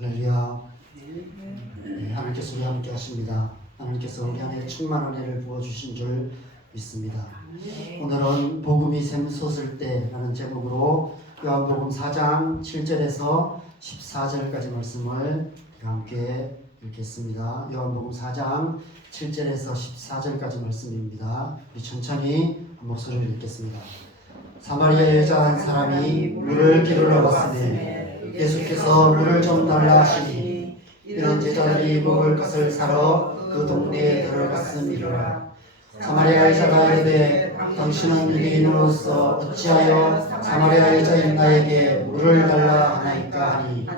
할렐루야. 네, 하나님께서 우리와 함께 하십니다. 하나님께서 우리 안에 충만한 은혜를 부어주신 줄 믿습니다. 오늘은 복음이 샘솟을 때라는 제목으로 요한복음 4장 7절에서 14절까지 말씀을 함께 읽겠습니다. 요한복음 4장 7절에서 14절까지 말씀입니다. 우리 천천히 한 목소리를 읽겠습니다. 사마리아 여자 한 사람이 물을 기르러 왔으니 예수께서 물을 좀 달라 하시니 이런 제자들이 먹을 것을 사러 그 동네에 들어갔음이로라. 사마리아 여자가 이르되 당신은 유대인으로서 어찌하여 사마리아 여자인 나에게 물을 달라 하나이까 하니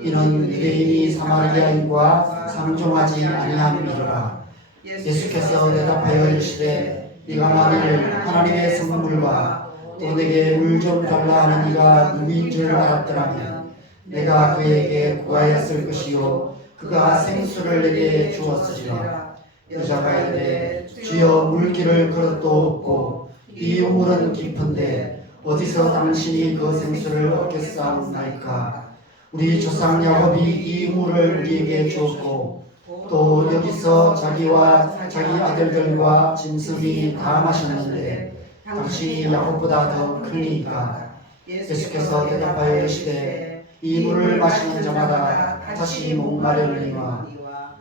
이는 유대인이 사마리아인과 상종하지 아니함이로라. 예수께서 대답하여 이르시되 네가 만일 하나님의 성물과 또 내게 물 좀 달라 하는 이가 누구인 줄 알았더라면 내가 그에게 구하였을 것이요 그가 생수를 내게 주었으리라. 여자가 이르되 주여 물기를 그릇도 없고 이 우물은 깊은데 어디서 당신이 그 생수를 얻겠사옵나이까. 우리 조상 야곱이 이 우물을 우리에게 주었고 또 여기서 자기와 자기 아들들과 짐승이 다 마셨는데 당신이 야곱보다 더 크니까. 예수께서 대답하여 이르시되 이 물을 마시는 자마다 다시 목마르리니와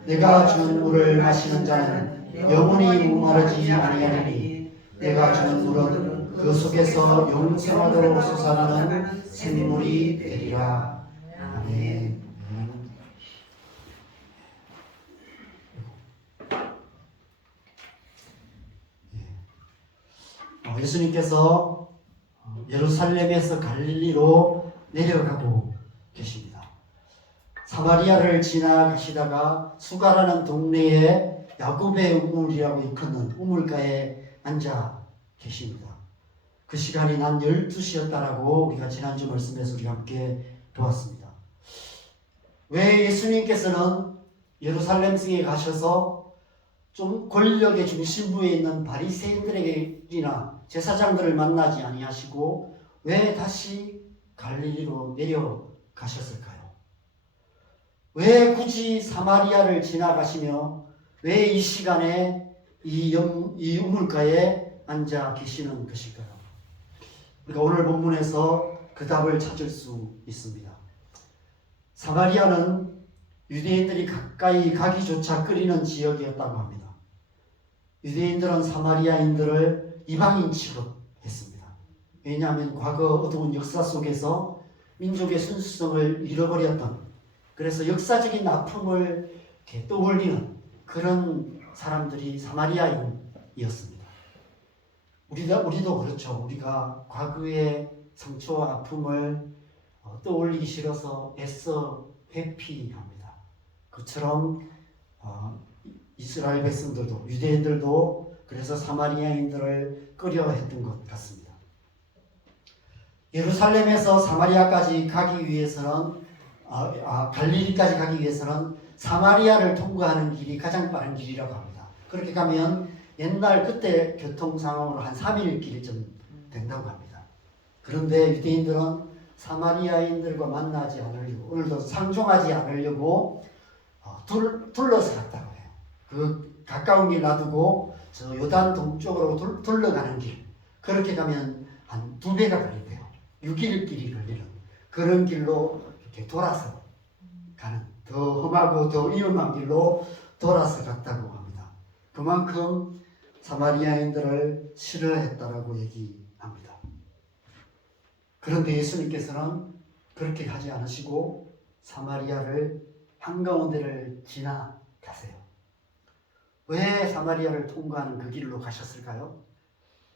내가 주는 물을 마시는 자는 영원히 목마르지 아니하리니 내가 주는 물은 그 속에서 영생하도록 솟아나는 샘물이 되리라. 아멘. 예수님께서 예루살렘에서 갈릴리로 내려가고 계십니다. 사마리아를 지나가시다가 수가라는 동네에 야곱의 우물이라고 일컫는 우물가에 앉아 계십니다. 그 시간이 난 12시였다라고 우리가 지난주 말씀에서 우리 함께 보았습니다. 왜 예수님께서는 예루살렘성에 가셔서 좀 권력의 중심부에 있는 바리새인들에게나 제사장들을 만나지 아니하시고 왜 다시 갈릴리로 내려가셨을까요? 왜 굳이 사마리아를 지나가시며 왜 이 시간에 이 우물가에 앉아 계시는 것일까요? 우리가 오늘 본문에서 그 답을 찾을 수 있습니다. 사마리아는 유대인들이 가까이 가기조차 꺼리는 지역이었다고 합니다. 유대인들은 사마리아인들을 이방인 취급했습니다. 왜냐하면 과거 어두운 역사 속에서 민족의 순수성을 잃어버렸던, 그래서 역사적인 아픔을 이렇게 떠올리는 그런 사람들이 사마리아인이었습니다. 우리도 그렇죠. 우리가 과거의 상처와 아픔을 떠올리기 싫어서 애써 회피합니다. 그처럼 이스라엘 백성들도, 유대인들도 그래서 사마리아인들을 꺼려했던 것 같습니다. 예루살렘에서 사마리아까지 가기 위해서는 갈릴리까지 가기 위해서는 사마리아를 통과하는 길이 가장 빠른 길이라고 합니다. 그렇게 가면 옛날 그때 교통 상황으로 한 3일 길이 좀 된다고 합니다. 그런데 유대인들은 사마리아인들과 만나지 않으려고, 오늘도 상종하지 않으려고 둘러서 갔다고 해요. 그 가까운 길 놔두고 저 요단 동쪽으로 둘러가는 길, 그렇게 가면 한 2배가 걸린대요. 6일 길이 걸리는 그런 길로 이렇게 돌아서 가는, 더 험하고 더 위험한 길로 돌아서 갔다고 합니다. 그만큼 사마리아인들을 싫어했다라고 얘기합니다. 그런데 예수님께서는 그렇게 가지 않으시고 사마리아를 한가운데를 지나가세요. 왜 사마리아를 통과하는 그 길로 가셨을까요?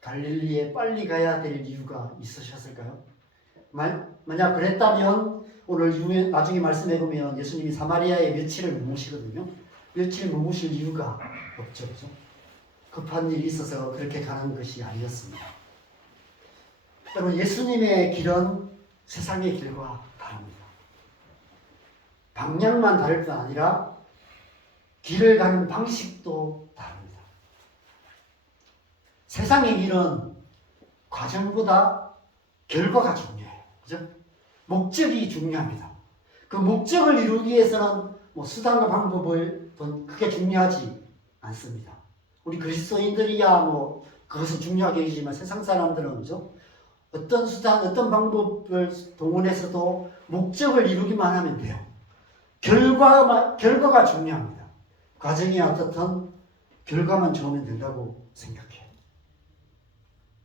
갈릴리에 빨리 가야 될 이유가 있으셨을까요? 만약 그랬다면 오늘 나중에 말씀해 보면 예수님이 사마리아에 며칠을 머무시거든요. 며칠 머무실 이유가 없죠. 그렇죠? 급한 일이 있어서 그렇게 가는 것이 아니었습니다. 여러분, 예수님의 길은 세상의 길과 다릅니다. 방향만 다를 뿐 아니라 길을 가는 방식도 다릅니다. 세상의 길은 과정보다 결과가 중요해요. 그죠? 목적이 중요합니다. 그 목적을 이루기 위해서는 뭐 수단과 방법을 크게 중요하지 않습니다. 우리 그리스도인들이야 뭐 그것은 중요하게 여기지만 세상 사람들은 그죠? 어떤 수단, 어떤 방법을 동원해서도 목적을 이루기만 하면 돼요. 결과가 중요합니다. 과정이 어떻든 결과만 좋으면 된다고 생각해요.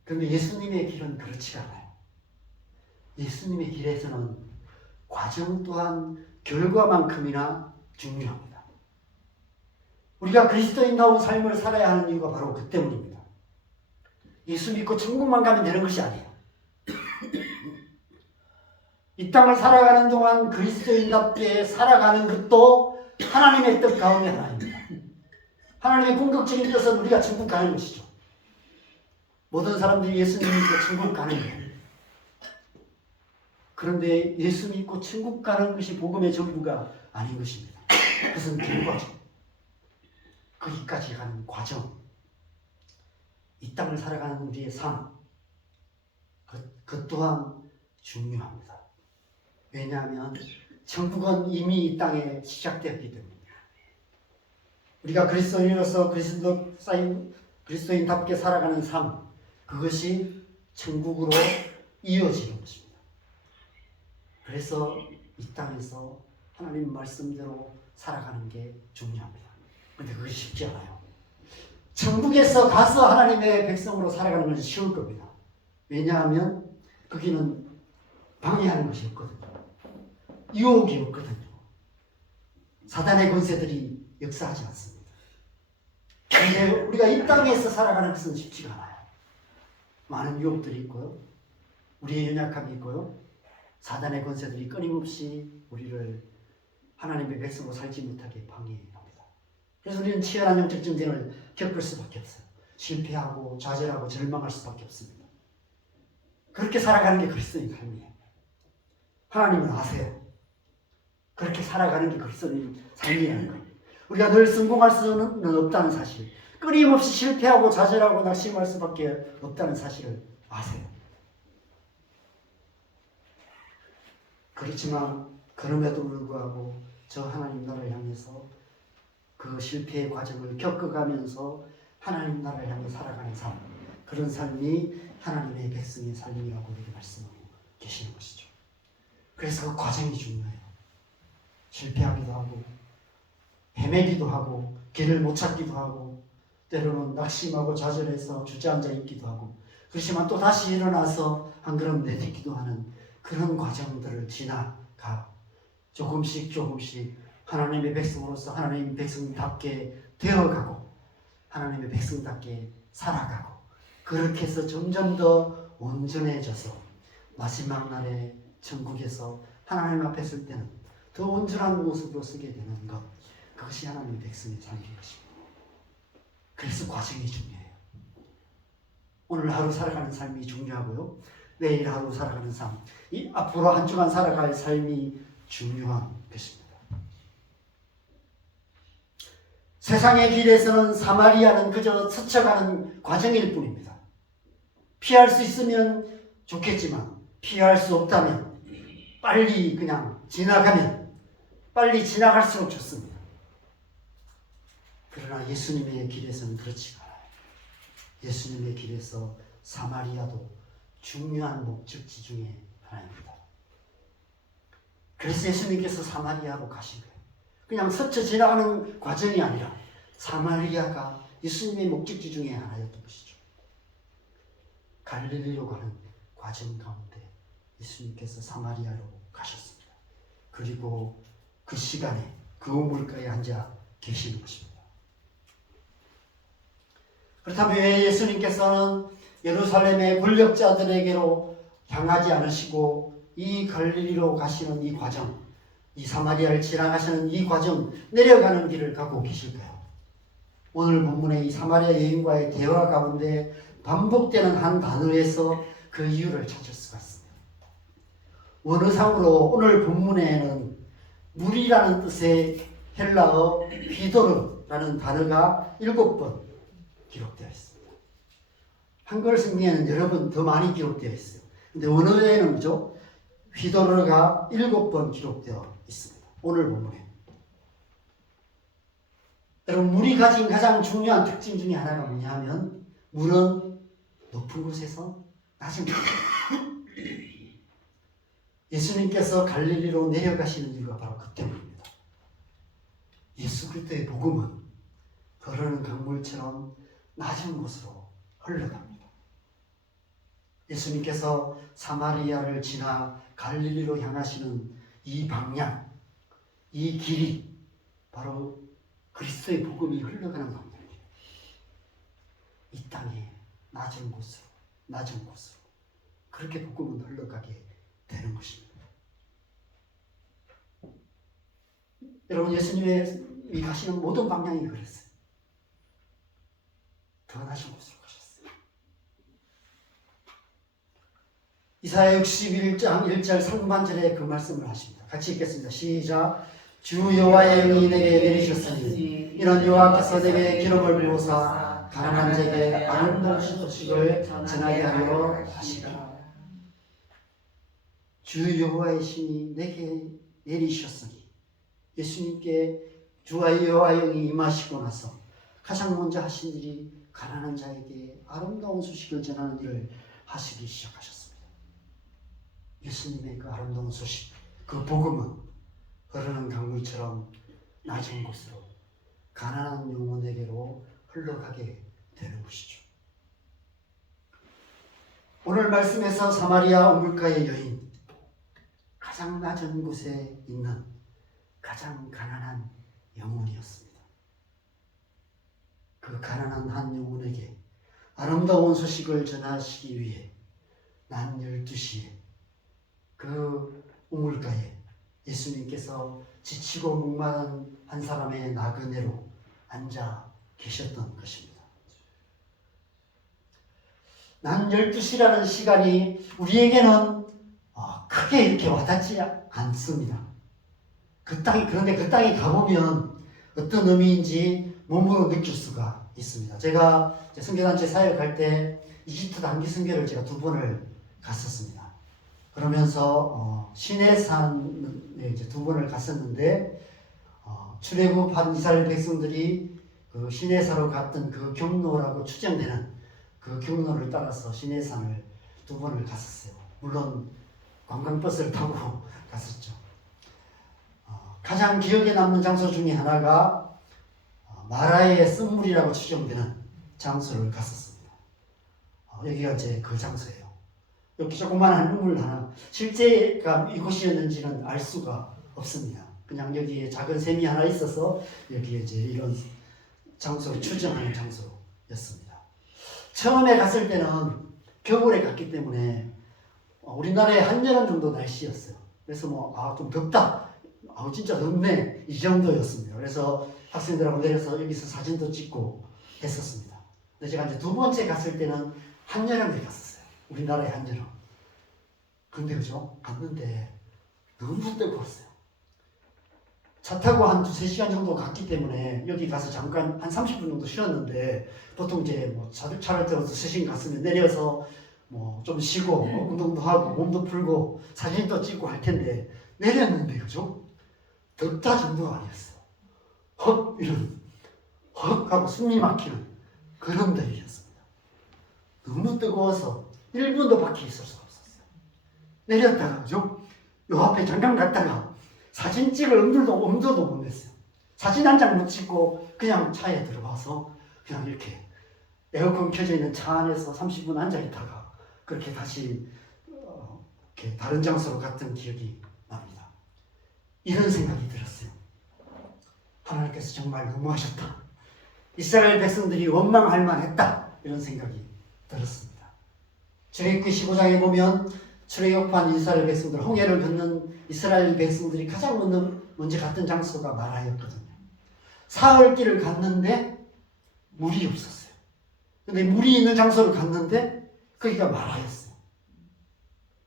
그런데 예수님의 길은 그렇지 않아요. 예수님의 길에서는 과정 또한 결과만큼이나 중요합니다. 우리가 그리스도인다운 삶을 살아야 하는 이유가 바로 그 때문입니다. 예수 믿고 천국만 가면 되는 것이 아니에요. 이 땅을 살아가는 동안 그리스도인답게 살아가는 것도 하나님의 뜻 가운데 하나입니다. 하나님의 궁극적인 뜻은 우리가 천국 가는 것이죠. 모든 사람들이 예수 믿고 천국 가는 거예요. 그런데 예수 믿고 천국 가는 것이 복음의 전부가 아닌 것입니다. 그것은 결과죠. 거기까지 가는 과정. 이 땅을 살아가는 우리의 삶. 그 또한 중요합니다. 왜냐하면 천국은 이미 이 땅에 시작되었기 때문입니다. 우리가 그리스도인으로서 그리스도인답게 살아가는 삶, 그것이 천국으로 이어지는 것입니다. 그래서 이 땅에서 하나님 말씀대로 살아가는 게 중요합니다. 그런데 그것이 쉽지 않아요. 천국에서 가서 하나님의 백성으로 살아가는 것이 쉬울 겁니다. 왜냐하면 거기는 방해하는 것이 없거든요. 유혹이 없거든요. 사단의 권세들이 역사하지 않습니다. 그런데 우리가 이 땅에서 살아가는 것은 쉽지가 않아요. 많은 유혹들이 있고요. 우리의 연약함이 있고요. 사단의 권세들이 끊임없이 우리를 하나님의 백성으로 살지 못하게 방해합니다. 그래서 우리는 치열한 영적 전쟁을 겪을 수밖에 없어요. 실패하고 좌절하고 절망할 수밖에 없습니다. 그렇게 살아가는 게 그리스도인 삶이에요. 하나님은 아세요. 그렇게 살아가는 게 그리스도인 삶이라는 거예요. 우리가 늘 성공할 수는 없다는 사실, 끊임없이 실패하고 좌절하고 낙심할 수밖에 없다는 사실을 아세요. 그렇지만 그럼에도 불구하고 저 하나님 나라를 향해서 그 실패의 과정을 겪어가면서 하나님 나라를 향해 살아가는 삶, 그런 삶이 하나님의 백성의 삶이라고 우리에게 말씀하고 계시는 것이죠. 그래서 그 과정이 중요해요. 실패하기도 하고 헤매기도 하고 길을 못 찾기도 하고 때로는 낙심하고 좌절해서 주저앉아 있기도 하고 그렇지만 또 다시 일어나서 한 걸음 내딛기도 하는 그런 과정들을 지나가 조금씩 하나님의 백성으로서 하나님의 백성답게 되어가고 하나님의 백성답게 살아가고 그렇게 해서 점점 더 온전해져서 마지막 날에 천국에서 하나님 앞에 설 때는 더 온전한 모습으로 서게 되는 것, 그것이 하나님의 백성의 삶인 것입니다. 그래서 과정이 중요해요. 오늘 하루 살아가는 삶이 중요하고요. 내일 하루 살아가는 삶, 이 앞으로 한 주간 살아갈 삶이 중요한 것입니다. 세상의 길에서는 사마리아는 그저 스쳐가는 과정일 뿐입니다. 피할 수 있으면 좋겠지만 피할 수 없다면 빨리 그냥 지나가면 빨리 지나갈수록 좋습니다. 그러나 예수님의 길에서는 그렇지 않아요. 예수님의 길에서 사마리아도 중요한 목적지 중에 하나입니다. 그래서 예수님께서 사마리아로 가신 거예요. 그냥 스쳐 지나가는 과정이 아니라 사마리아가 예수님의 목적지 중에 하나였던 것이죠. 갈릴리로 가는 과정 가운데 예수님께서 사마리아로 가셨습니다. 그리고 그 시간에 그 우물가에 앉아 계시는 것입니다. 그렇다면 왜 예수님께서는 예루살렘의 권력자들에게로 향하지 않으시고 이 갈릴리로 가시는 이 과정, 이 사마리아를 지나가시는 이 과정, 내려가는 길을 가고 계실까요? 오늘 본문의 이 사마리아 여인과의 대화 가운데 반복되는 한 단어에서 그 이유를 찾을 수가 있습니다. 원어상으로 오늘 본문에는 물이라는 뜻의 헬라어 휘도르라는 단어가 7번 기록되어 있습니다. 한글 성경에는 여러 번 더 많이 기록되어 있어요. 근데 원어에는 그죠? 휘도르가 7번 기록되어 있습니다. 오늘 본문에. 여러분, 물이 가진 가장 중요한 특징 중에 하나가 뭐냐 하면 물은 높은 곳에서 낮은 곳. 예수님께서 갈릴리로 내려가시는 이유가 바로 그 때문입니다. 예수 그리스도의 복음은 흐르는 강물처럼 낮은 곳으로 흘러갑니다. 예수님께서 사마리아를 지나 갈릴리로 향하시는 이 방향, 이 길이 바로 그리스도의 복음이 흘러가는 방향이에요. 이 땅에 낮은 곳으로, 낮은 곳으로 그렇게 복음은 흘러가게 되는 것입니다. 여러분, 예수님이 가시는 모든 방향이 그랬어요. 더 낮은 곳으로 가셨어요. 이사야 61장 1절 상반절에 그 말씀을 하십니다. 같이 읽겠습니다. 시작. 주 여호와의 영이 내게 내리셨으니 이런 여호와께서 내게 기름을 부으사 가난한 자에게 아름다운 소식을 전하게 하려 하시라. 주 여호와의 신이 내게 내리셨으니 예수님께 주와 여호와의 영이 임하시고 나서 가장 먼저 하신 일이 가난한 자에게 아름다운 소식을 전하는 일을 하시기 시작하셨습니다. 예수님의 그 아름다운 소식, 그 복음은 흐르는 강물처럼 낮은 곳으로 가난한 영혼에게로 흘러가게 되는 것이죠. 오늘 말씀에서 사마리아 우물가의 여인, 가장 낮은 곳에 있는 가장 가난한 영혼이었습니다. 그 가난한 한 영혼에게 아름다운 소식을 전하시기 위해 낮 12시에 그 우물가에 예수님께서 지치고 목마른 한 사람의 나그네로 앉아 계셨던 것입니다. 낮 12시라는 시간이 우리에게는 크게 이렇게 와닿지 않습니다. 그런데 그 땅에 가보면 어떤 의미인지 몸으로 느낄 수가 있습니다. 제가 선교단체 사역할 때 이집트 단기 선교를 제가 2번을 갔었습니다. 그러면서 시내산에 이제 2번을 갔었는데 출애굽한 이스라엘 백성들이 그 시내산으로 갔던 그 경로라고 추정되는 그 경로를 따라서 시내산을 2번을 갔었어요. 물론 관광버스를 타고 갔었죠. 가장 기억에 남는 장소 중에 하나가 마라의 쓴물이라고 추정되는 장소를 갔었습니다. 여기가 이제 그 장소예요. 이렇게 조그마한 우물 하나, 실제가 이곳이었는지는 알 수가 없습니다. 그냥 여기에 작은 샘이 하나 있어서 여기에 이제 이런 장소를 추정하는 장소였습니다. 처음에 갔을 때는 겨울에 갔기 때문에 우리나라의 한여름 정도 날씨였어요. 그래서 좀 덥다. 진짜 덥네. 이 정도였습니다. 그래서 학생들하고 내려서 여기서 사진도 찍고 했었습니다. 근데 제가 이제 2번째 갔을 때는 한여름에 갔었어요. 우리나라의 한여름. 근데 그죠? 갔는데 너무 뜨거웠어요. 차 타고 한 2-3시간 정도 갔기 때문에 여기 가서 잠깐 한 30분 정도 쉬었는데 보통 이제 차를 들어서 3시간 갔으면 내려서 좀 쉬고 운동도 하고 몸도 풀고 사진도 찍고 할 텐데 내렸는데 그죠? 덥다 정도가 아니었어요. 헉 하고 숨이 막히는 그런 더위였습니다. 너무 뜨거워서 1분도 밖에 있을 수가 없었어요. 내렸다가 그죠? 요 앞에 잠깐 갔다가 사진 찍을 엄두도 못 냈어요. 사진 한 장 못 찍고 그냥 차에 들어와서 그냥 이렇게 에어컨 켜져 있는 차 안에서 30분 앉아 있다가 그렇게 다시 이렇게 다른 장소로 갔던 기억이 납니다. 이런 생각이 들었어요. 하나님께서 정말 너무하셨다. 이스라엘 백성들이 원망할 만했다. 이런 생각이 들었습니다. 출애굽기 15장에 보면 출애굽한 이스라엘 백성들, 홍해를 건넌 이스라엘 백성들이 가장 먼저 갔던 장소가 마라였거든요. 사흘길을 갔는데 물이 없었어요. 근데 물이 있는 장소를 갔는데 거기가 마라였어요.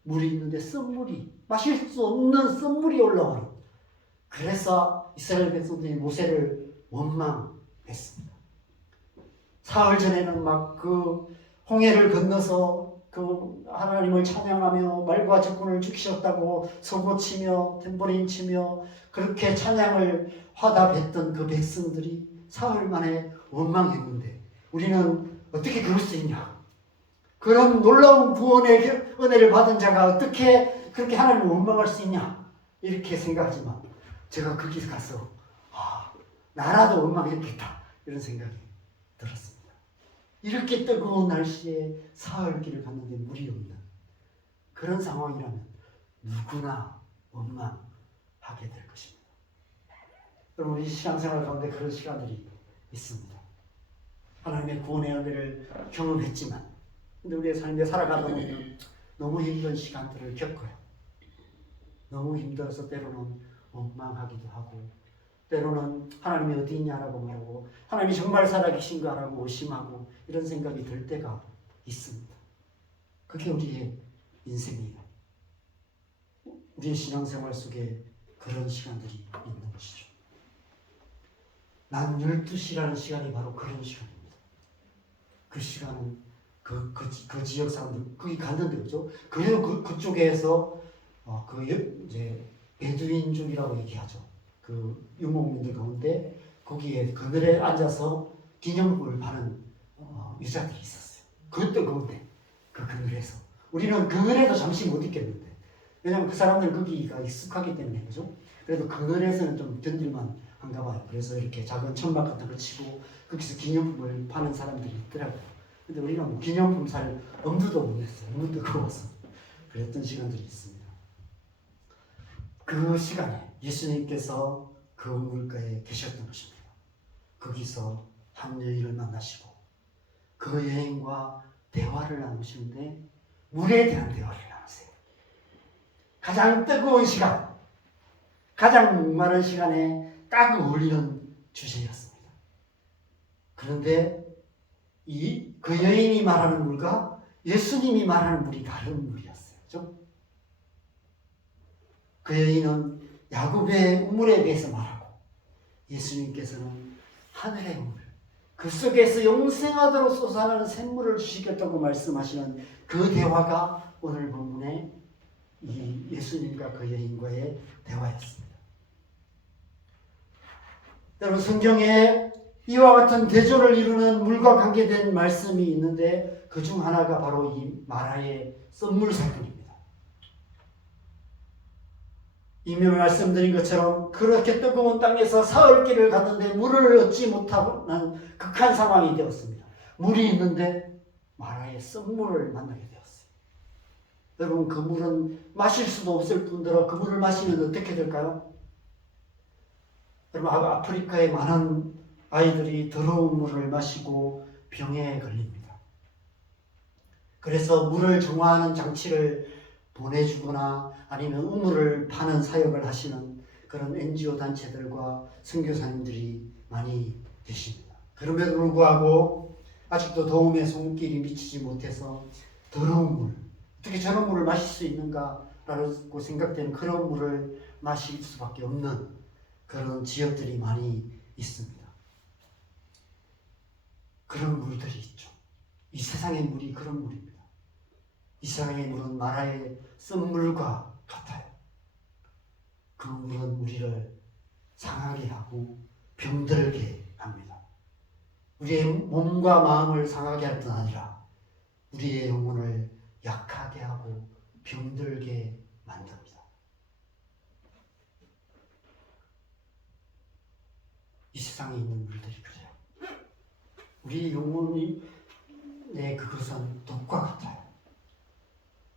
물이 있는데 쓴물이, 마실 수 없는 쓴물이 올라오는. 그래서 이스라엘 백성들이 모세를 원망했습니다. 사흘 전에는 막 그 홍해를 건너서 그 하나님을 찬양하며 말과 적군을 죽이셨다고 소고치며 탬버린 치며 그렇게 찬양을 화답했던 그 백성들이 사흘 만에 원망했는데 우리는 어떻게 그럴 수 있냐? 그런 놀라운 구원의 은혜를 받은 자가 어떻게 그렇게 하나님을 원망할 수 있냐? 이렇게 생각하지만 제가 거기 가서 나라도 원망했겠다 이런 생각이 들었습니다. 이렇게 뜨거운 날씨에 사흘길을 갔는데 물이 없는 그런 상황이라면 누구나 원망하게 될 것입니다. 여러분 우리 신앙생활 가운데 그런 시간들이 있습니다. 하나님의 구원의 은혜를 경험했지만 근데 우리의 삶에 살아가다 보면 너무 힘든 시간들을 겪어요. 너무 힘들어서 때로는 원망하기도 하고 때로는 하나님이 어디 있냐라고 말하고 하나님이 정말 살아계신가라고 의심하고 이런 생각이 들 때가 있습니다. 그게 우리의 인생이에요. 우리의 신앙생활 속에 그런 시간들이 있는 것이죠. 난 12시라는 시간이 바로 그런 시간입니다. 그 시간은 그 지역 사람들 거기 갔는데 그죠? 그리고 그쪽에서 이제 베두인족이라고 얘기하죠. 그 유목민들 가운데 거기에 그늘에 앉아서 기념품을 파는 유자들이 있었어요. 그 뜨거운데 그 그늘에서 우리는 그늘에도 잠시 못 있겠는데 왜냐하면 그 사람들 거기가 익숙하기 때문에 그죠? 그래도 그늘에서는 좀 견딜만 한가 봐요. 그래서 이렇게 작은 천막 같은 걸 치고 거기서 기념품을 파는 사람들이 있더라고요. 근데 우리는 뭐 기념품 살 엄두도 못 냈어요. 너무 뜨거워서 그랬던 시간들이 있습니다. 그 시간에 예수님께서 그 물가에 계셨던 것입니다. 거기서 한 여인을 만나시고 그 여인과 대화를 나누시는데 물에 대한 대화를 나누세요. 가장 뜨거운 시간, 가장 목마른 시간에 딱 어울리는 주제였습니다. 그런데 그 여인이 말하는 물과 예수님이 말하는 물이 다른 물이었어요. 그렇죠? 그 여인은 야곱의 우물에 대해서 말하고 예수님께서는 하늘의 우물, 그 속에서 영생하도록 솟아나는 샘물을 주시겠다고 말씀하시는 그 대화가 오늘 본문의 이 예수님과 그 여인과의 대화였습니다. 여러분 성경에 이와 같은 대조를 이루는 물과 관계된 말씀이 있는데 그 중 하나가 바로 이 마라의 썸물 사건입니다. 이미 말씀드린 것처럼 그렇게 뜨거운 땅에서 사흘길을 갔는데 물을 얻지 못하는 극한 상황이 되었습니다. 물이 있는데 마라의 썸물을 만나게 되었어요. 여러분 그 물은 마실 수도 없을 뿐더러 그 물을 마시면 어떻게 될까요? 여러분 아프리카의 많은 아이들이 더러운 물을 마시고 병에 걸립니다. 그래서 물을 정화하는 장치를 보내주거나 아니면 우물을 파는 사역을 하시는 그런 NGO 단체들과 선교사님들이 많이 계십니다. 그럼에도 불구하고 아직도 도움의 손길이 미치지 못해서 더러운 물, 어떻게 저런 물을 마실 수 있는가라고 생각되는 그런 물을 마실 수밖에 없는 그런 지역들이 많이 있습니다. 그런 물들이 있죠. 이 세상의 물이 그런 물입니다. 이 세상의 물은 마라의 쓴물과 같아요. 그 물은 우리를 상하게 하고 병들게 합니다. 우리의 몸과 마음을 상하게 할 뿐 아니라 우리의 영혼을 약하게 하고 병들게 만듭니다. 이 세상에 있는 물들이 그래요. 우리 영혼의 그것은 독과 같아요.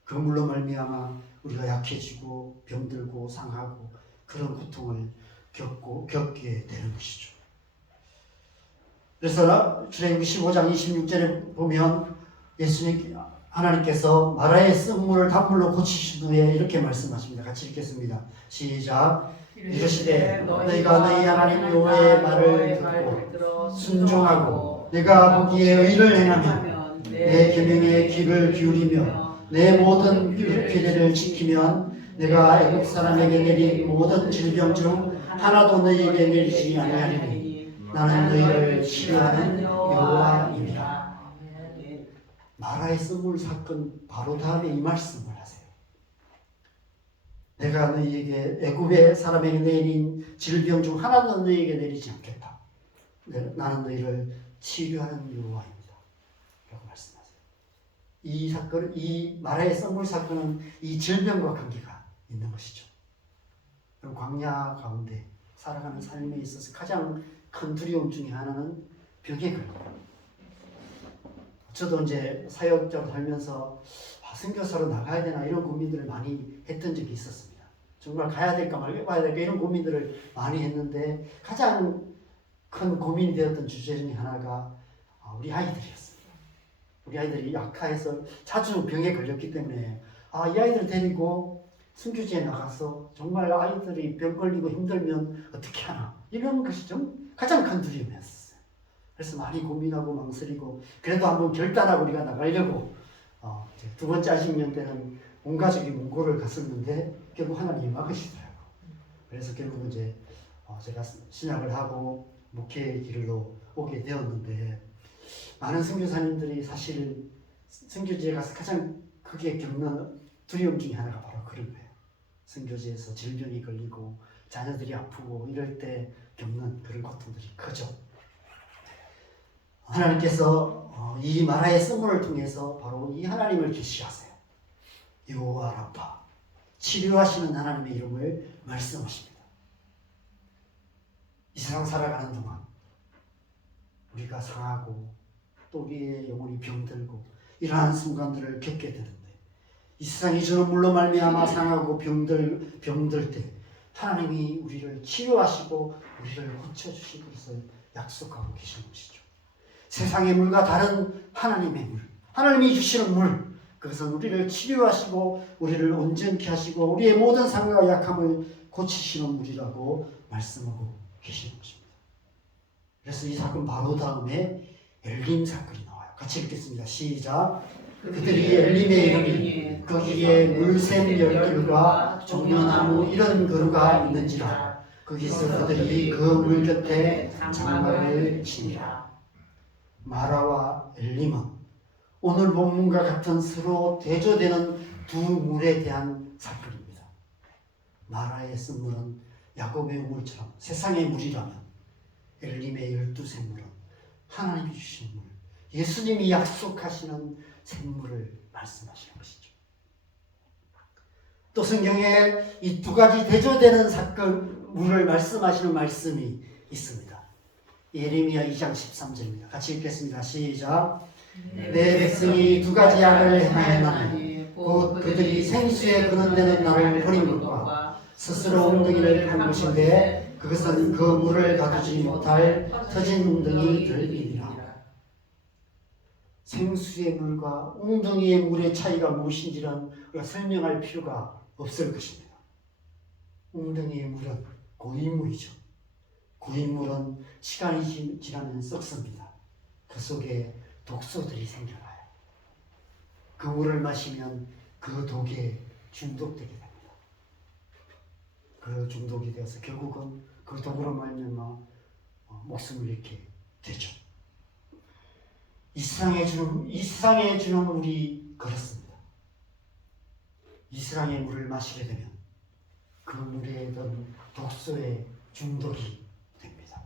그 물로 말미암아 우리가 약해지고 병들고 상하고 그런 고통을 겪게 되는 것이죠. 그래서 출애굽기 15장 26절에 보면 하나님께서 마라의 쓴물을 단물로 고치신 후에 이렇게 말씀하십니다. 같이 읽겠습니다. 시작. 이르시되 너희가 너희 하나님 여호와의 말을 듣고 순종하고 내가 보기에 의를 행하면 내 계명에 귀를 기울이며 내 모든 규례를 지키면 내가 애굽 사람에게 내린 모든 질병 중 하나도 너희에게 내리지 아니하리니 나는 너희를 치료하는 여호와입니다. 마라의 썸물 사건 바로 다음에 이 말씀을 하세요. 내가 너희에게 애굽의 사람에게 내린 질병 중 하나도 너희에게 내리지 않겠다. 나는 너희를 치료하는 여호와입니다. 라고 말씀하세요. 이 사건, 이 마라의 썸물 사건은 이 질병과 관계가 있는 것이죠. 그리고 광야 가운데 살아가는 삶에 있어서 가장 큰 두려움 중에 하나는 병에 걸려요. 저도 이제 사역자로 살면서 선교사로 나가야 되나 이런 고민들을 많이 했던 적이 있었습니다. 정말 가야 될까 말아야 될까 이런 고민들을 많이 했는데 가장 큰 고민이 되었던 주제 중에 하나가 우리 아이들이었습니다. 우리 아이들이 약해서 자주 병에 걸렸기 때문에 이 아이들 데리고 선교지에 나가서 정말 아이들이 병 걸리고 힘들면 어떻게 하나 이런 것이 좀 가장 큰 두려움이었어요. 그래서 많이 고민하고 망설이고 그래도 한번 결단하고 우리가 나가려고 두 번째 아식년 때는 온 가족이 몽골을 갔었는데 결국 하나님이 막으시더라고요. 그래서 결국 이제 제가 신학을 하고 목회의 길로 오게 되었는데 많은 선교사님들이 사실 선교지에 가서 가장 크게 겪는 두려움 중에 하나가 바로 그런 거예요. 선교지에서 질병이 걸리고 자녀들이 아프고 이럴 때 겪는 그런 고통들이 크죠. 하나님께서 이 마라의 썸물을 통해서 바로 이 하나님을 계시하세요. 여호와 라파, 치료하시는 하나님의 이름을 말씀하십니다. 이 세상 살아가는 동안 우리가 상하고 또 우리의 영혼이 병들고 이러한 순간들을 겪게 되는데 이 세상이 주는 물로 말미암아 상하고 병들 때 하나님이 우리를 치료하시고 우리를 고쳐주실 것을 약속하고 계시는 것이죠. 세상의 물과 다른 하나님의 물, 하나님이 주시는 물, 그것은 우리를 치료하시고 우리를 온전케 하시고 우리의 모든 상과 약함을 고치시는 물이라고 말씀하고 계시는 것입니다. 그래서 이 사건 바로 다음에 엘림 사건이 나와요. 같이 읽겠습니다. 시작. 그들이 엘림에 이르니 거기에 물샘 열길과 종려나무 이런 그루가 있는지라 거기서 그들이 그 물 곁에 장막을 치니라. 마라와 엘림은 오늘 본문과 같은 서로 대조되는 두 물에 대한 사건입니다. 마라의 쓴물은 야곱의 우물처럼 세상의 물이라면 엘림의 12샘물은 하나님이 주신 물, 예수님이 약속하시는 샘물을 말씀하시는 것이죠. 또 성경에 이 두 가지 대조되는 사건, 물을 말씀하시는 말씀이 있습니다. 예레미야 2장 13절입니다. 같이 읽겠습니다. 시작. 내 백성이 두 가지 악을 행하였나니 곧 그들이 생수에 그는 데는 나를 버린 것과 스스로 웅덩이를 판 것인데 그것은 그 물을 가두지 못할 터진 웅덩이들이니라. 생수의 물과 웅덩이의 물의 차이가 무엇인지는 우리가 설명할 필요가 없을 것입니다. 웅덩이의 물은 고인물이죠. 고인물은 시간이 지나면 썩습니다. 그 속에 독소들이 생겨나요. 그 물을 마시면 그 독에 중독되게 됩니다. 그 중독이 되어서 결국은 그 독으로 말미암아 목숨을 잃게 되죠. 이 세상에 주는 물이 그렇습니다. 이 세상의 물을 마시게 되면 그 물에 든 독소의 중독이 됩니다.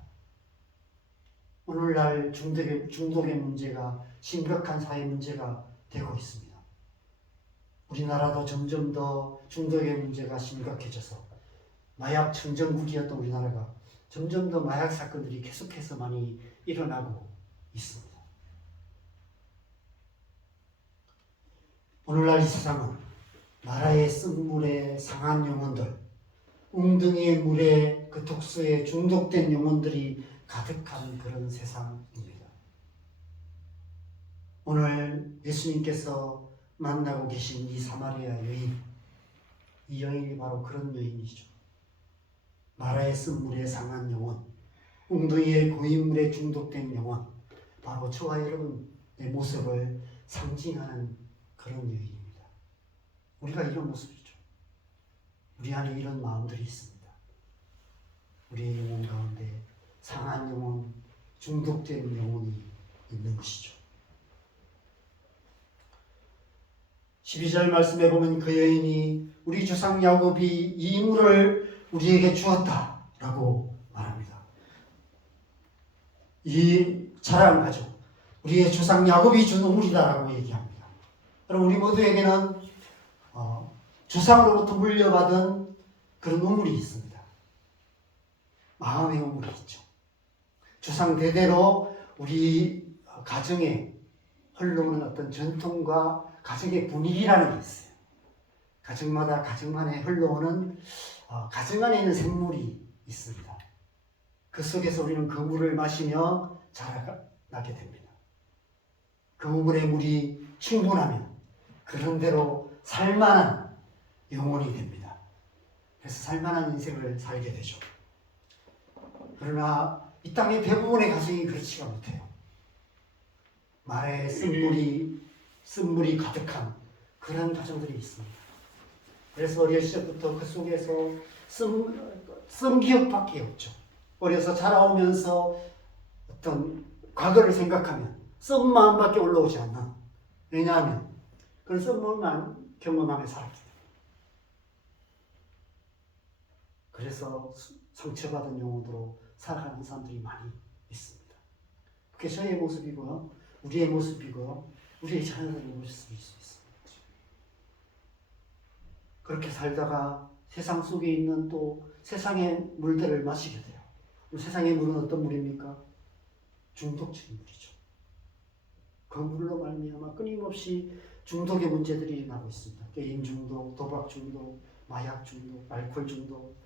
오늘날 중독의 문제가 심각한 사회 문제가 되고 있습니다. 우리나라도 점점 더 중독의 문제가 심각해져서 마약 청정국이었던 우리나라가 점점 더 마약 사건들이 계속해서 많이 일어나고 있습니다. 오늘날 이 세상은 마라의 쓴물에 상한 영혼들, 웅덩이의 물에 그 독소에 중독된 영혼들이 가득한 그런 세상입니다. 오늘 예수님께서 만나고 계신 이 사마리아 여인, 이 여인이 바로 그런 여인이죠. 마라의 쓴물에 상한 영혼, 웅덩이의 고인물에 중독된 영혼, 바로 저와 여러분의 모습을 상징하는 그런 여인입니다. 우리가 이런 모습이죠. 우리 안에 이런 마음들이 있습니다. 우리의 영혼 가운데 상한 영혼, 중독된 영혼이 있는 것이죠. 12절 말씀에 보면 그 여인이 우리 조상 야곱이 이 물을 우리에게 주었다라고 말합니다. 이 자랑하죠. 우리의 조상 야곱이 준 우물이다라고 얘기합니다. 여러분, 우리 모두에게는 조상으로부터 물려받은 그런 우물이 있습니다. 마음의 우물이 있죠. 조상 대대로 우리 가정에 흘러오는 어떤 전통과 가정의 분위기라는 게 있어요. 가정마다 가정만에 흘러오는 가정 안에 있는 생물이 있습니다. 그 속에서 우리는 그 물을 마시며 자라나게 됩니다. 그 우물의 물이 충분하면 그런 대로 살만한 영혼이 됩니다. 그래서 살만한 인생을 살게 되죠. 그러나 이 땅의 대부분의 가정이 그렇지가 못해요. 말에 쓴물이 가득한 그런 가정들이 있습니다. 그래서 어릴 시절부터 그 속에서 쓴 기억밖에 없죠. 어려서 자라오면서 어떤 과거를 생각하면 쓴 마음밖에 올라오지 않나. 왜냐하면 그런 쓴 마음만 경험하며 살았기 때문에. 그래서 상처받은 영혼으로 살아가는 사람들이 많이 있습니다. 그게 저의 모습이고요, 우리의 모습이고요, 우리의 자녀들의 모습일 수 있습니다. 그렇게 살다가 세상 속에 있는 또 세상의 물들을 마시게 돼요. 세상의 물은 어떤 물입니까? 중독적인 물이죠. 그 물로 말미암아 끊임없이 중독의 문제들이 일어나고 있습니다. 게임 중독, 도박 중독, 마약 중독, 알코올 중독,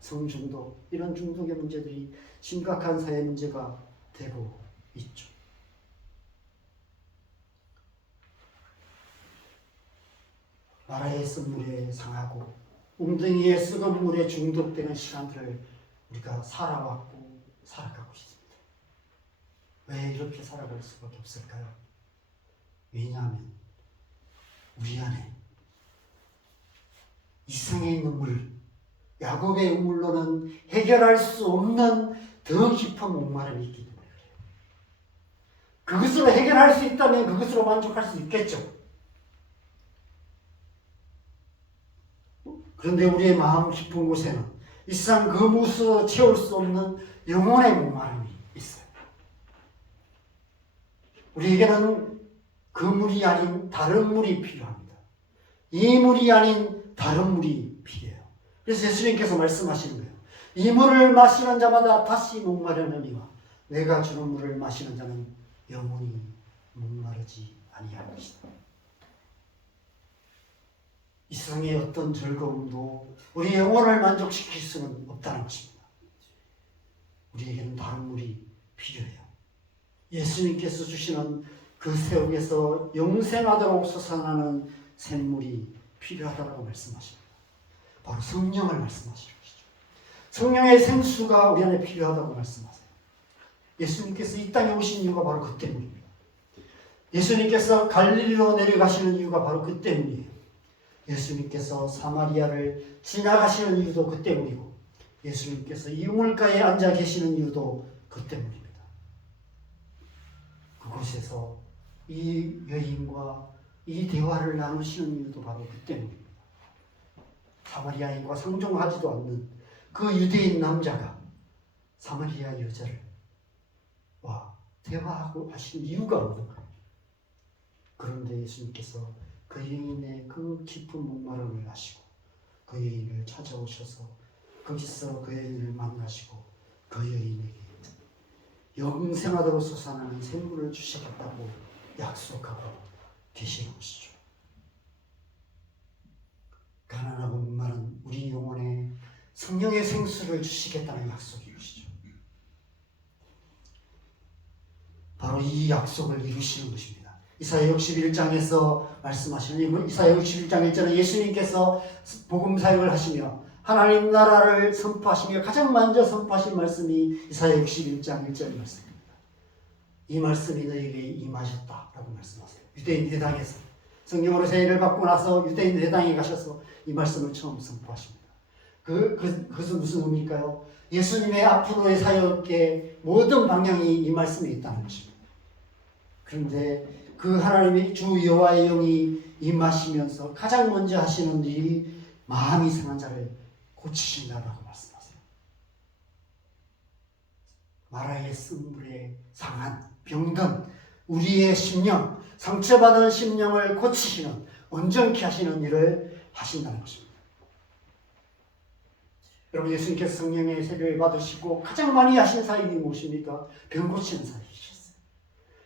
성 중독, 이런 중독의 문제들이 심각한 사회 문제가 되고 있죠. 나라의 쓴물에 상하고 웅덩이의 썩은 물에 중독되는 시간들을 우리가 살아왔고 살아가고 있습니다. 왜 이렇게 살아갈 수밖에 없을까요? 왜냐하면 우리 안에 이성에 있는 물, 야곱의 우물로는 해결할 수 없는 더 깊은 목마름이 있기 때문에 그래요. 그것으로 해결할 수 있다면 그것으로 만족할 수 있겠죠. 그런데 우리의 마음 깊은 곳에는 이 세상 그 무엇으로 채울 수 없는 영혼의 목마름이 있어요. 우리에게는 그 물이 아닌 다른 물이 필요합니다. 이 물이 아닌 다른 물이 필요해요. 그래서 예수님께서 말씀하시는 거예요. 이 물을 마시는 자마다 다시 목마르느니와 내가 주는 물을 마시는 자는 영원히 목마르지 아니할 것이다. 이 세상의 어떤 즐거움도 우리 영혼을 만족시킬 수는 없다는 것입니다. 우리에게는 다른 물이 필요해요. 예수님께서 주시는 그 새옥에서 영생하도록 솟아나는 샘물이 필요하다고 말씀하십니다. 바로 성령을 말씀하시는 것이죠. 성령의 생수가 우리 안에 필요하다고 말씀하세요. 예수님께서 이 땅에 오신 이유가 바로 그 때문입니다. 예수님께서 갈릴리로 내려가시는 이유가 바로 그 때문이에요. 예수님께서 사마리아를 지나가시는 이유도 그 때문이고 예수님께서 이 우물가에 앉아 계시는 이유도 그 때문입니다. 그곳에서 이 여인과 이 대화를 나누시는 이유도 바로 그 때문입니다. 사마리아인과 상종하지도 않는 그 유대인 남자가 사마리아 여자를 대화하고 하신 이유가 없는 거예요. 그런데 예수님께서 그 여인의 그 깊은 목마름을 아시고 그 여인을 찾아오셔서 거기서 그 여인을 만나시고 그 여인에게 영생하도록 솟아나는 샘물을 주시겠다고 약속하고 계시는 것이죠. 가난하고 목마른 우리 영혼에 성령의 생수를 주시겠다는 약속인 것이죠. 바로 이 약속을 이루시는 것입니다. 이사야 61장에서 말씀하시는 이사야 61장 1절은 예수님께서 복음 사역을 하시며 하나님 나라를 선포하시며 가장 먼저 선포하신 말씀이 이사야 61장 1절 말씀입니다. 이 말씀이 너에게 임하셨다라고 말씀하세요. 유대인 회당에서 성령으로 세례를 받고 나서 유대인 회당에 가셔서 이 말씀을 처음 선포하십니다. 그것은 무슨 의미일까요? 예수님의 앞으로의 사역의 모든 방향이 이 말씀에 있다는 것입니다. 그런데 그 하나님의 주 여호와의 영이 임하시면서 가장 먼저 하시는 일이 마음이 상한 자를 고치신다라고 말씀하세요. 마라의 쓴물에 상한 병든 우리의 심령, 상처받은 심령을 고치시는, 온전케 하시는 일을 하신다는 것입니다. 여러분, 예수님께서 성령의 세례를 받으시고 가장 많이 하신 사역이 무엇입니까? 병 고치는 사역이셨어요.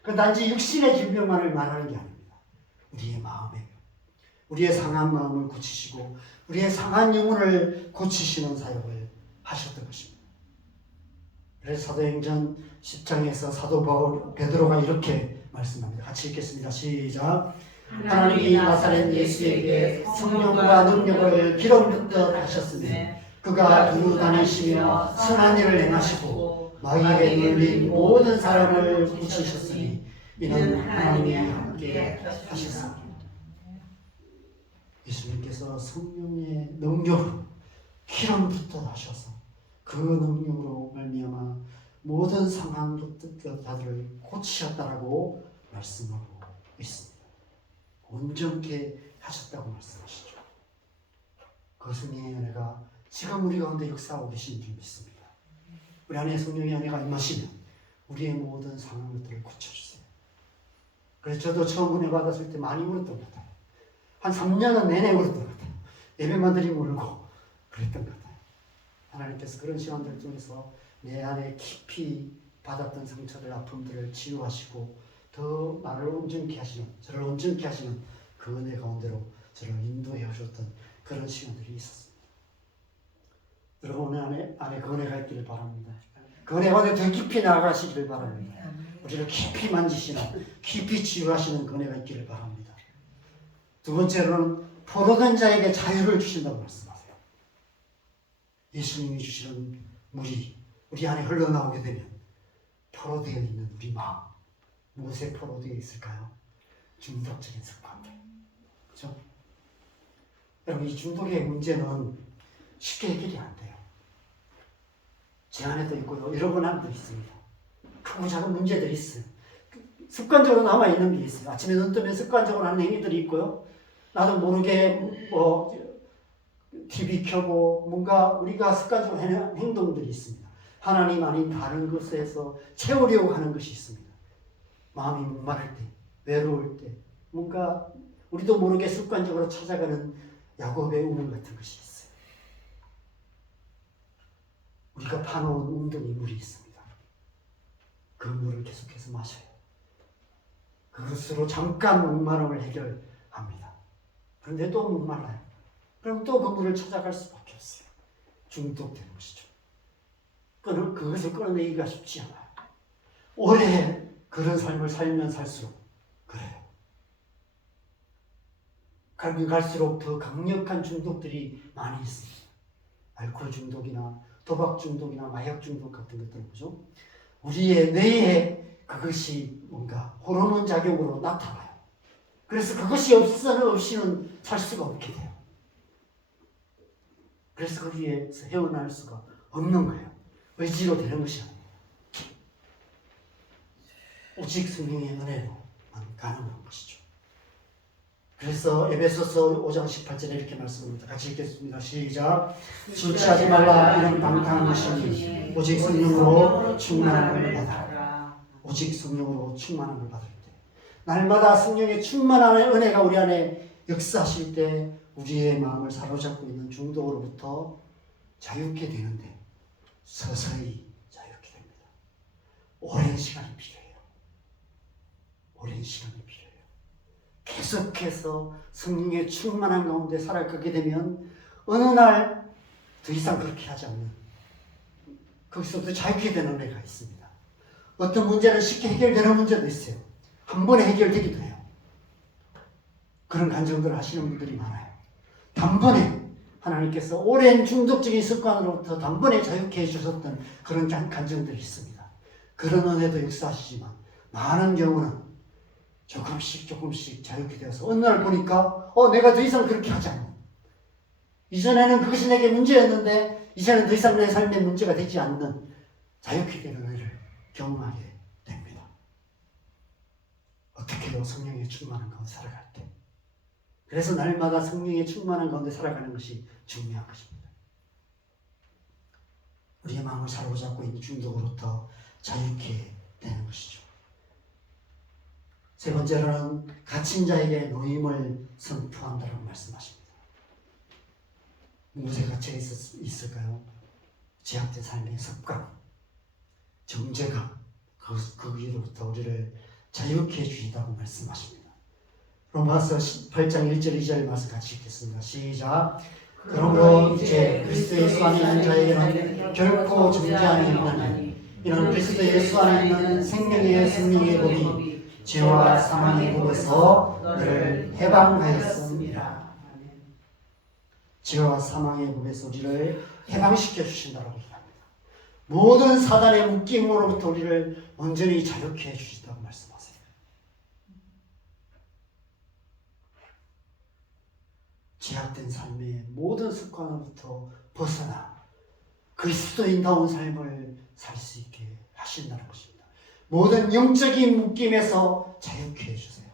그 단지 육신의 질병만을 말하는 게 아닙니다. 우리의 마음에, 우리의 상한 마음을 고치시고 우리의 상한 영혼을 고치시는 사역을 하셨던 것입니다. 그래서 사도행전 10장에서 사도 바울 베드로가 이렇게 말씀합니다. 같이 읽겠습니다. 시작. 하나님이 나사렛 예수에게 성령과 능력을 기름 붓듯 하셨으니 그가 두루 다니시며 선한 일을 행하시고 마귀에게 눌린 모든 사람을 고치셨으니 이는 하나님이 함께 하셨습니다. 예수님께서 성령의 능력으로 기름 붓듯 하셔서 그 능력으로 말미암아 모든 상한 자들을 고치셨다라고 말씀하고 있습니다. 온전케 하셨다고 말씀하시죠. 그 성령의 은혜가 지금 우리 가운데 역사하고 계신 줄 믿습니다. 우리 안에 성령의 은혜가 임하시면 우리의 모든 상한 것들을 고쳐주세요. 그래서 저도 처음 은혜 받았을 때 많이 울었던 것 같아요. 한 3년은 내내 울었던 것 같아요. 예배만 드리면 울고 그랬던 것 같아요. 하나님께서 그런 시간들 중에서 내 안에 깊이 받았던 상처들, 아픔들을 치유하시고 더 나를 온전케 하시는, 저를 온전케 하시는 그 은혜 가운데로 저를 인도해 오셨던 그런 시간들이 있었습니다. 여러분 안에 그 은혜가 있기를 바랍니다. 그 은혜 가운데 더 깊이 나아가시기를 바랍니다. 우리를 깊이 만지시는, 깊이 치유하시는 그 은혜가 있기를 바랍니다. 두 번째로는 포로된 자에게 자유를 주신다고 말씀하세요. 예수님이 주시는 물이 우리 안에 흘러나오게 되면 포로되어 있는 우리 마음, 무엇에 포로되어 있을까요? 중독적인 습관들. 그렇죠? 여러분, 이 중독의 문제는 쉽게 해결이 안 돼요. 제 안에도 있고요. 여러분 안에도 있습니다. 크고 작은 문제들이 있어요. 습관적으로 남아있는 게 있어요. 아침에 눈 뜨면 습관적으로 하는 행위들이 있고요. 나도 모르게 TV 켜고 뭔가 우리가 습관적으로 하는 행동들이 있습니다. 하나님 아닌 다른 것에서 채우려고 하는 것이 있습니다. 마음이 목마를 때, 외로울 때 뭔가 우리도 모르게 습관적으로 찾아가는 야곱의 우물 같은 것이 있어요. 우리가 파놓은 웅덩이 물이 있습니다. 그 물을 계속해서 마셔요. 그것으로 잠깐 목마름을 해결합니다. 그런데 또 목말라요. 그럼 또 그 물을 찾아갈 수밖에 없어요. 중독되는 것이죠. 그것을 끊어내기가 쉽지 않아요. 오래 그런 삶을 살면 살수록 그래요. 가면 갈수록 더 강력한 중독들이 많이 있습니다. 알코올 중독이나 도박 중독이나 마약 중독 같은 것들 보죠. 우리의 뇌에 그것이 뭔가 호르몬 작용으로 나타나요. 그래서 그것이 없이는 살 수가 없게 돼요. 그래서 거기에서 헤어날 수가 없는 거예요. 의지로 되는 것이 아니에요. 오직 성령의 은혜로만 가능한 것이죠. 그래서 에베소서 5장 18절에 이렇게 말씀합니다. 같이 읽겠습니다. 시작. 술 취하지 말라 이런 방탕한 것이니 오직 성령으로 충만함을 받아라. 오직 성령으로 충만함을 받을 때, 날마다 성령의 충만함의 은혜가 우리 안에 역사하실 때 우리의 마음을 사로잡고 있는 중독으로부터 자유케 되는데 서서히 자유케 됩니다. 오랜 시간이 필요해요. 오랜 시간이 필요해요. 계속해서 성령의 충만한 가운데 살아가게 되면 어느 날 더 이상 그렇게 하지 않는, 거기서부터 자유케 되는 은혜가 있습니다. 어떤 문제는 쉽게 해결되는 문제도 있어요. 한 번에 해결되기도 해요. 그런 간증들을 하시는 분들이 많아요. 단번에 하나님께서 오랜 중독적인 습관으로부터 단번에 자유케 해주셨던 그런 간증들이 있습니다. 그런 은혜도 역사하시지만 많은 경우는 조금씩 자유케 되어서 어느 날 보니까 내가 더 이상 그렇게 하지 않는, 이전에는 그것이 내게 문제였는데 이제는 더 이상 내 삶에 문제가 되지 않는 자유케 되는 은혜를 경험하게 됩니다. 어떻게요? 성령의 충만한 가운데 살아갈 때 그래서 날마다 성령의 충만한 가운데 살아가는 것이 중요한 것입니다. 우리의 마음을 사로잡고 있는 중독으로부터 자유케 되는 것이죠. 세 번째로는 갇힌 자에게 노임을 선포한다고 말씀하십니다. 무엇에 갇혀 있을까요? 제약된 삶의 습관, 정죄감, 거기로부터 우리를 자유케 해주신다고 말씀하십니다. 로마서 8장 1절 2절 말씀 같이 읽겠습니다. 시작. 그러므로 이제 그리스도 예수 안에 있는 자에게는 결코 정죄함이 없나니 이는 그리스도 예수 안에 있는 생명의 성령의 법이 죄와 사망의 법에서 너를 해방하였습니다. 죄와 사망의 법에서 우리를 해방시켜 주신다고 합니다. 모든 사단의 묶임으로부터 우리를 온전히 자유케 해주신다고 말씀하세요. 제약된 삶의 모든 습관으로부터 벗어나 그리스도인다운 삶을 살 수 있게 하신다는 것입니다. 모든 영적인 묶임에서 자유케 해주세요.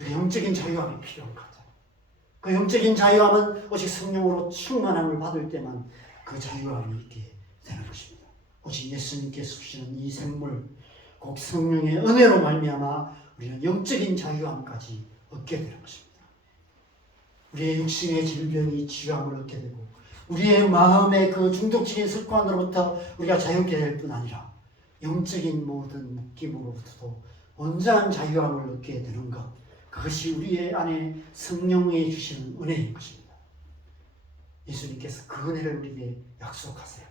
우리 영적인 자유함이 필요한 거죠. 그 영적인 자유함은 오직 성령으로 충만함을 받을 때만 그 자유함이 있게 되는 것입니다. 오직 예수님께서 주시는 이 생물, 곧 성령의 은혜로 말미암아 우리는 영적인 자유함까지 얻게 되는 것입니다. 우리의 육신의 질병이 치유함을 얻게 되고 우리의 마음의 그 중독적인 습관으로부터 우리가 자유케 될 뿐 아니라 영적인 모든 묶임으로부터도 온전한 자유함을 얻게 되는 것, 그것이 우리의 안에 성령이 주시는 은혜인 것입니다. 예수님께서 그 은혜를 우리에게 약속하세요.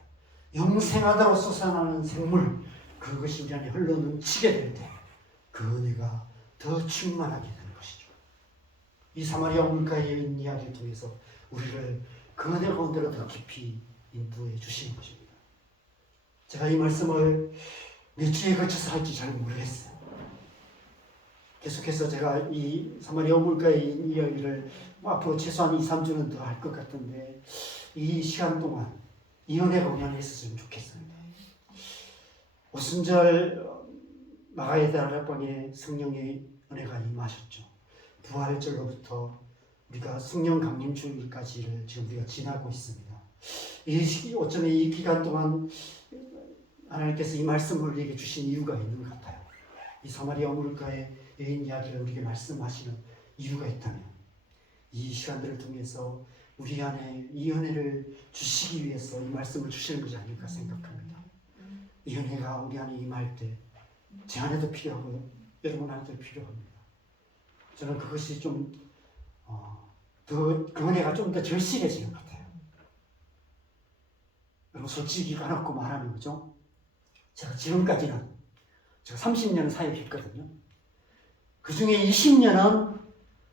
영생하도록 솟아나는 생물, 그것이 우리 안에 흘러넘치게 될 때 그 은혜가 더 충만하게 되는 것이죠. 이 사마리아 물가의 이야기를 통해서 우리를 그 은혜 가운데로 더 깊이 인도해 주시는 것입니다. 제가 이 말씀을 몇 주에 걸쳐서 할지 잘 모르겠어요. 계속해서 제가 이 사마리아 물가의 이야기를 앞으로 최소한 2, 3주는 더 할 것 같은데 이 시간 동안 이 은혜가 우리 안에 있었으면 좋겠습니다. 오순절 마가의 다락방에 성령의 은혜가 임하셨죠. 부활절로부터 우리가 성령 강림 주일까지를 지금 우리가 지나고 있습니다. 어쩌면 이 기간 동안 하나님께서 이 말씀을 우리에게 주신 이유가 있는 것 같아요. 이 사마리아 물가의 여인 이야기를 우리에게 말씀하시는 이유가 있다면 이 시간들을 통해서 우리 안에 이 은혜를 주시기 위해서 이 말씀을 주시는 것이 아닐까 생각합니다. 이 은혜가 우리 안에 임할 때 제 안에도 필요하고요. 여러분 안에도 필요합니다. 저는 그것이 좀 그 은혜가 좀 더 절실해지는 것 같아요. 여러분 솔직히 까놓고 말하면 그죠? 제가 지금까지는 제가 30년 사역했거든요. 그 중에 20년은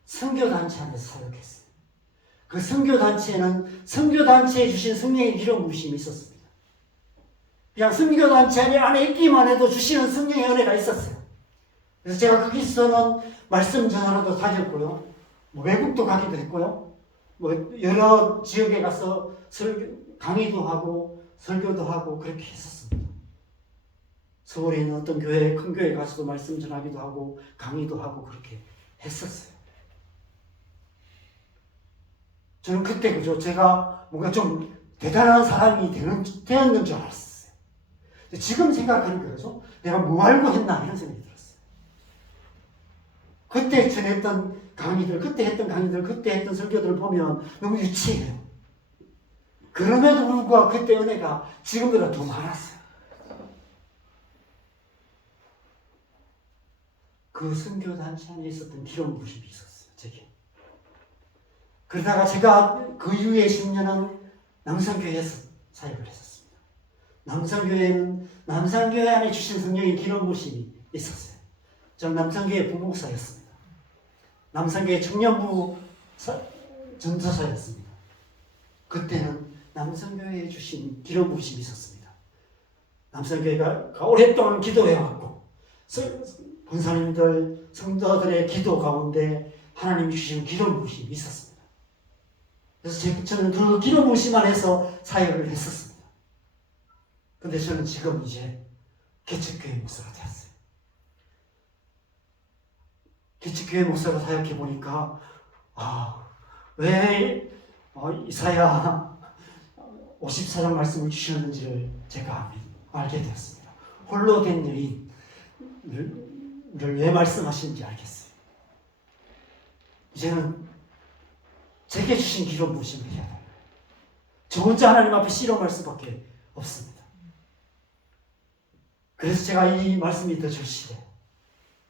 선교단체 안에서 사역했어요. 그 선교단체에는 선교단체에 주신 성령의 기름 부으심이 있었습니다. 그냥 선교단체 안에 있기만 해도 주시는 성령의 은혜가 있었어요. 그래서 제가 거기서는 말씀 전하러도 다녔고요. 외국도 가기도 했고요. 여러 지역에 가서 강의도 하고 설교도 하고 그렇게 했었습니다. 서울에 있는 어떤 교회, 큰 교회 가서도 말씀 전하기도 하고 강의도 하고 그렇게 했었어요. 저는 그때 그죠. 제가 뭔가 좀 대단한 사람이 되었는 줄 알았어요. 지금 생각하니까 그죠. 내가 뭐 알고 했나 이런 생각이 들었어요. 그때 전했던 강의들, 그때 했던 강의들, 그때 했던 설교들을 보면 너무 유치해요. 그럼에도 불구하고 그때 은혜가 지금보다 더 많았어요. 그 선교단체 안에 있었던 기름 부심이 있었어요. 제게. 그러다가 제가 그 이후에 10년은 남산교회에서 사역을 했었습니다. 남산교회 안에 주신 성령의 기름 부심이 있었어요. 저는 남산교회 부목사였습니다. 남산교회 청년부 전도사였습니다. 그때는 남산교회에 주신 기름 부심이 있었습니다. 남산교회가 오랫동안 기도해왔고 권사님들, 성도들의 기도 가운데 하나님이 주신 기름 부심이 있었습니다. 그래서 저는 그 기름 부심 안에서 사역을 했었습니다. 근데 저는 지금 이제 개척교회 목사가 되었어요. 개척교회 목사가 사역해 보니까 왜 이사야 54장 말씀을 주셨는지를 제가 알게 되었습니다. 홀로 된 여인을 왜 말씀하시는지 알겠어요. 이제는 제게 주신 길은 무엇인가 해야 돼요. 저 혼자 하나님 앞에 씨름할 수밖에 없습니다. 그래서 제가 이 말씀이 더 절실해요.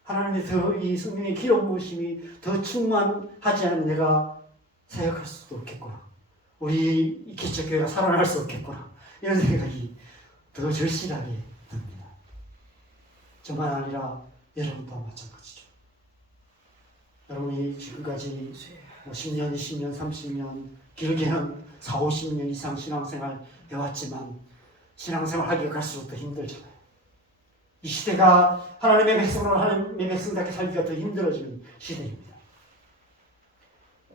하나님의 이 성령의 기름 부으심이 더 충만하지 않으면 내가 사역할 수도 없겠구나. 우리 기초교회가 살아날 수 없겠구나. 이런 생각이 더 절실하게 듭니다. 저만 아니라 여러분도 마찬가지죠. 여러분이 지금까지 10년, 20년, 30년, 길게는 4, 50년 이상 신앙생활 해왔지만 신앙생활 하기가 갈수록 더 힘들잖아요. 이 시대가 하나님의 백성으로 하나님의 백성답게 살기가 더 힘들어지는 시대입니다.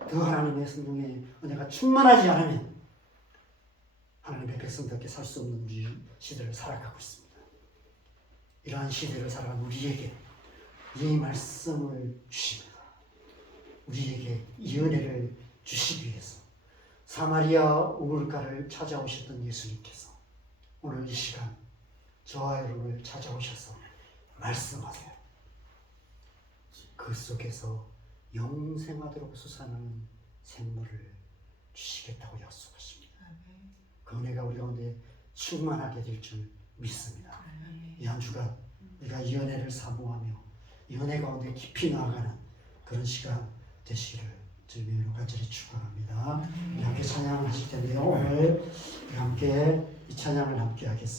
그 하나님의 성령의 은혜가 충만하지 않으면 하나님의 백성답게 살 수 없는 우리 시대를 살아가고 있습니다. 이러한 시대를 살아가는 우리에게 이 말씀을 주십니다. 우리에게 이 은혜를 주시기 위해서 사마리아 우물가를 찾아오셨던 예수님께서 오늘 이 시간 저와 여러분을 찾아오셔서 말씀하세요. 그 속에서 영생하도록 솟아나는 생물을 주시겠다고 약속하십니다. 그 은혜가 우리 가운데 충만하게 될 줄 믿습니다. 이 한 주간 우리가 이 은혜를 사모하며 이 은혜 가운데 깊이 나아가는 그런 시간 되시기를 주님으로 간절히 축원합니다. 우리 함께 찬양을 하실 텐데요. 오늘 우리 함께 이 찬양을 함께 하겠습니다.